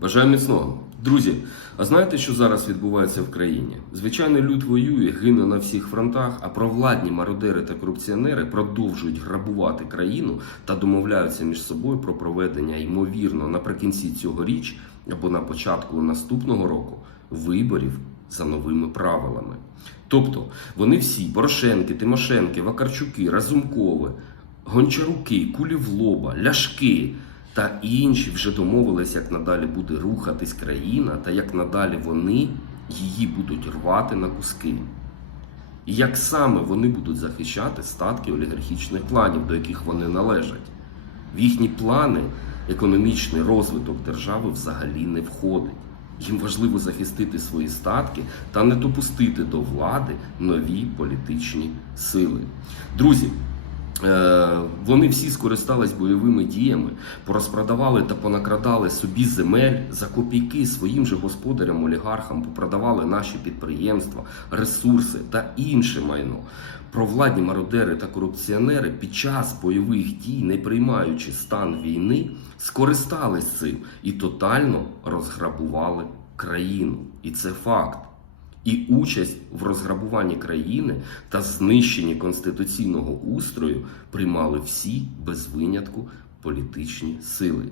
Бажаю міцного. Друзі, а знаєте, що зараз відбувається в країні? Звичайно, люд воює, гине на всіх фронтах, а провладні мародери та корупціонери продовжують грабувати країну та домовляються між собою про проведення, ймовірно, наприкінці цього річ або на початку наступного року виборів за новими правилами. Тобто вони всі Порошенки, Тимошенки, Вакарчуки, Разумкови, Гончаруки, Кулі в лоба, Ляшки та інші вже домовились, як надалі буде рухатись країна та як надалі вони її будуть рвати на куски. І як саме вони будуть захищати статки олігархічних кланів, до яких вони належать. В їхні плани економічний розвиток держави взагалі не входить. Їм важливо захистити свої статки та не допустити до влади нові політичні сили. Друзі, вони всі скористались бойовими діями, порозпродавали та понакрадали собі земель за копійки своїм же господарям, олігархам, попродавали наші підприємства, ресурси та інше майно. Провладні мародери та корупціонери під час бойових дій, не приймаючи стан війни, скористались цим і тотально розграбували країну. І це факт. І участь в розграбуванні країни та знищенні конституційного устрою приймали всі без винятку політичні сили.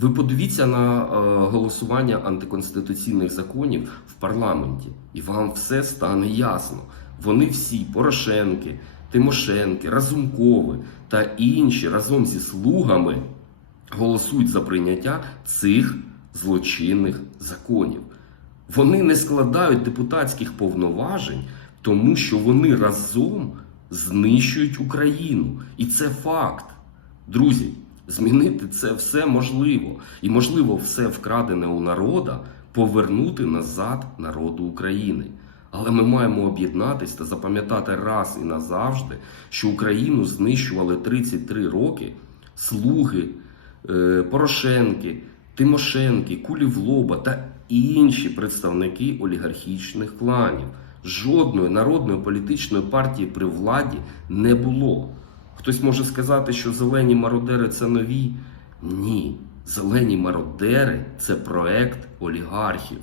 Ви подивіться на е, голосування антиконституційних законів в парламенті, і вам все стане ясно. Вони всі Порошенки, Тимошенки, Разумкови та інші разом зі слугами голосують за прийняття цих злочинних законів. Вони не складають депутатських повноважень, тому що вони разом знищують Україну. І це факт. Друзі, змінити це все можливо. І можливо, все вкрадене у народа повернути назад народу України. Але ми маємо об'єднатись та запам'ятати раз і назавжди, що Україну знищували 33 роки слуги е, Порошенки, Тимошенки, Кулі в лоба та інші представники олігархічних кланів. Жодної народної політичної партії при владі не було. Хтось може сказати, що зелені мародери це нові. Ні, зелені мародери це проект олігархів.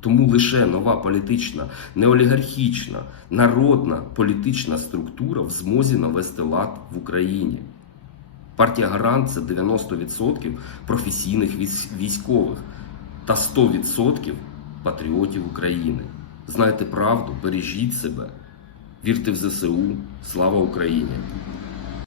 Тому лише нова політична, не олігархічна, народна політична структура в змозі навести лад в Україні. Партія Гарант це 90% професійних військових та 100% патріотів України. Знайте правду, бережіть себе, вірте в ЗСУ. Слава Україні!